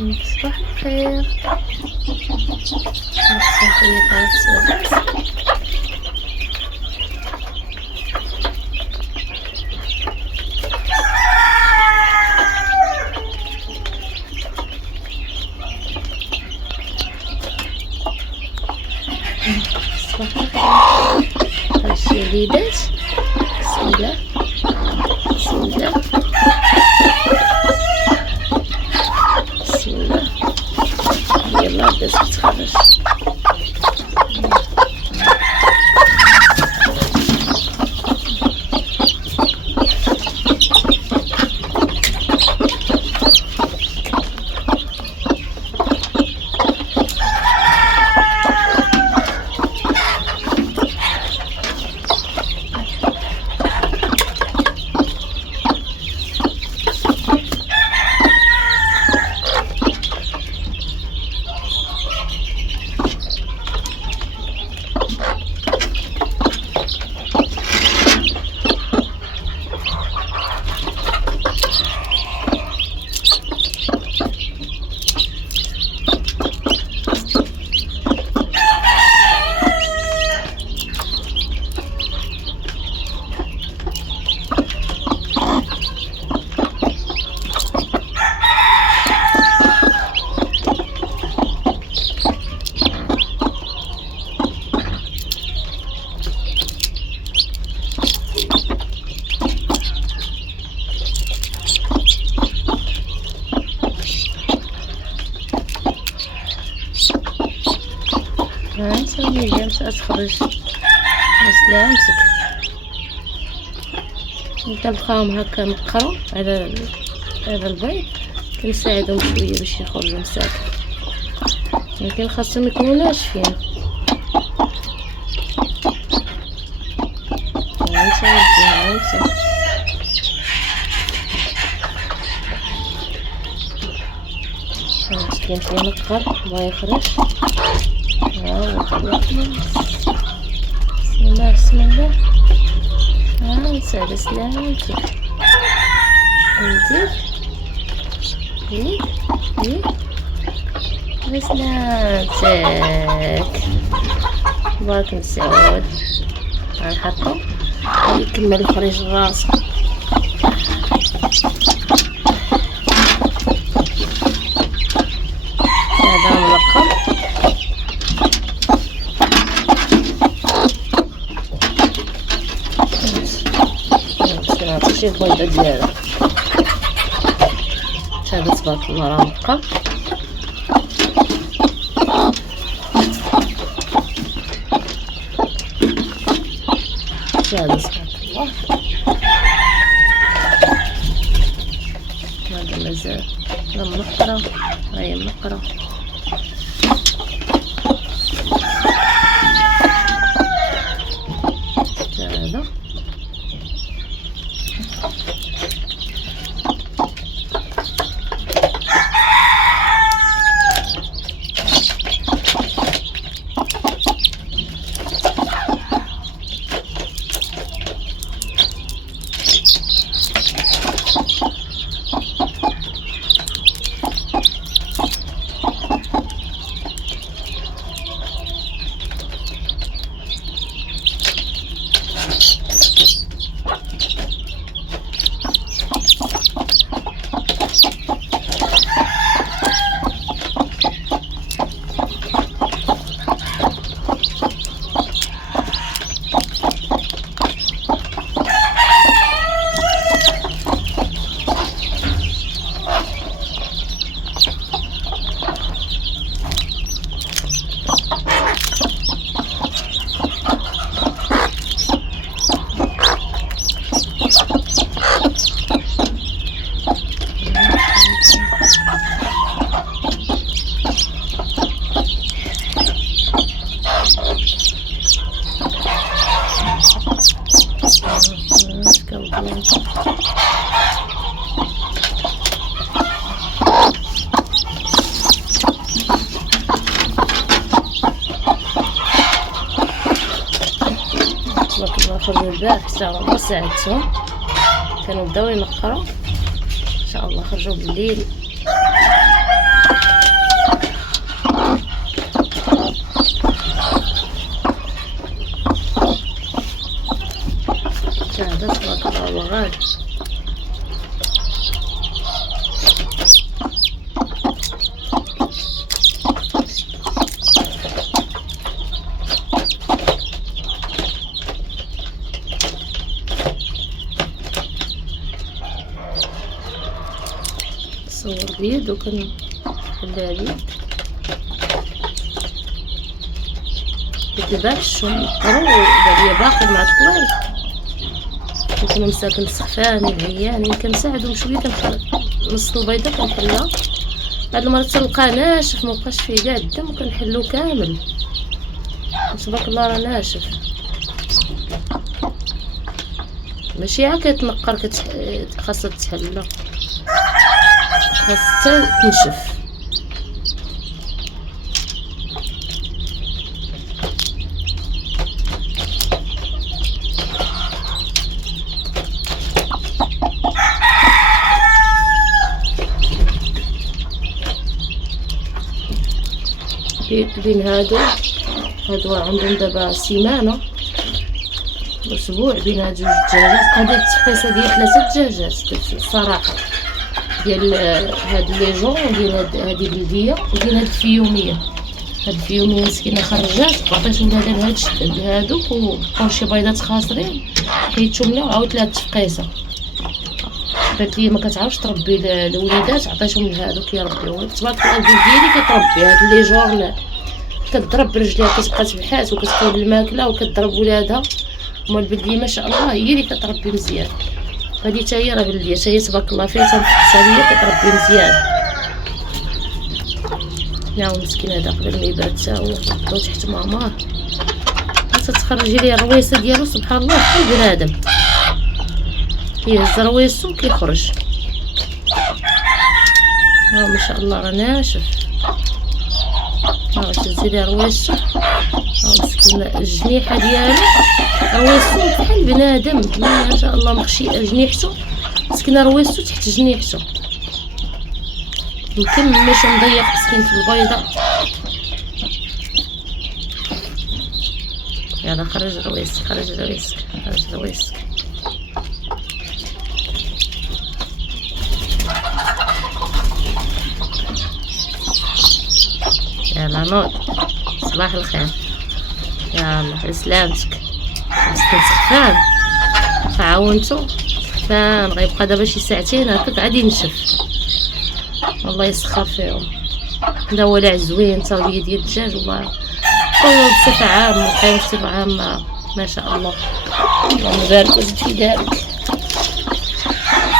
صباح الخير. صباح الخير. هادشي وليدات، بسم الله بسم الله بسم الله. يلا بدات تخرج. سامي جالسة تخرج. سلامتك. كنبقاهم هكا نقرو على البيض، كنساعدهم شويه باش يخرجوا مساكن، ولكن خاصهم يكونوا ناشفين. مسكين تينقر بغا يخرج. بسم الله بسم الله. نساعد سلامتك. ندير ليك بسلامتك. بارك مسعود. غنحطو يكمل يخرج راسو. هذا ملقب. نعطي شي البيضة ديالها. هذا تبارك الله راه نقى. هذا تبارك الله. هذا مازال لا منقرة، هاهي منقرة. هذا خرجوا البارح الساعة 4 ساعدتهم، كانوا بداو ينقروا. ان شاء الله خرجوا بالليل. غادي. نصور بيد وكنحلها اليد بتباع الشوم مطرو وباليا باقي مع الطلال. كنكونو مساكن سخفان العيان كنساعدهم شويه كنخرج نص البيضه كنحلها. بعض المرات تلقاه ناشف مبقاش فيه كاع الدم وكنحلو كامل. تبارك الله راه ناشف ماشي عا كيتنقر خاصها تحلى خاصها تنشف. بين هادو عندهم دابا سيمانه اسبوع بين هاد جوج دجاجات. هادي التحقيصه ديال 3 دجاجات الصراحه ديال هاد لي جون ديال هادي بلديه وديال هاد الفيوميه. هاد الفيوميه مسكينه خرجات عطيتهم لهادوك وبقاو شي بيضات خاسرين حيدتهم لها وعاودت لها التفقيصه. قالت لي ما كتعرفش تربي الوليدات عطيتهم لهادوك يربيو. تبارك الله البنت ديالي كتربي هاد لي جون كتضرب برجليها كتبقى تبحث وكتطلب الماكله وكتضرب ولادها. هما البلديه ما شاء الله هي اللي كتربي مزيان. هادي حتى هي راه بلديه حتى هي تبارك الله فيها تنفحصها هي كتربي مزيان. ناو مسكين هذا قبل ما يبرد حتى هو حطو تحت مامار تتخرج ليه الرويصه ديالو سبحان الله بحال بنادم كيهز روايصو كيخرج. ما شاء الله راه ناشف. تهزي ليه روايصو مسكين الجنيحه ديالو روايصو بحال بنادم ما شاء الله مخشي جنيحتو مسكينه روايصو تحت جنيحتو مكمش مضيق مسكين في البيضه. يلا خرج رويسك خرج رويسك خرج رويسك. يلا نوض صباح الخير. يلا بسلامتك. مسكين سخفان عاونتو سخفان غيبقى دابا شي ساعتين هكاك عاد ينشف. الله يسخر فيهم. هذا هو لعب زوين تربيه ديال الدجاج والله بصفه عامه الحياه بصفه عامه ما شاء الله. اللهم بارك وزد في ذلك.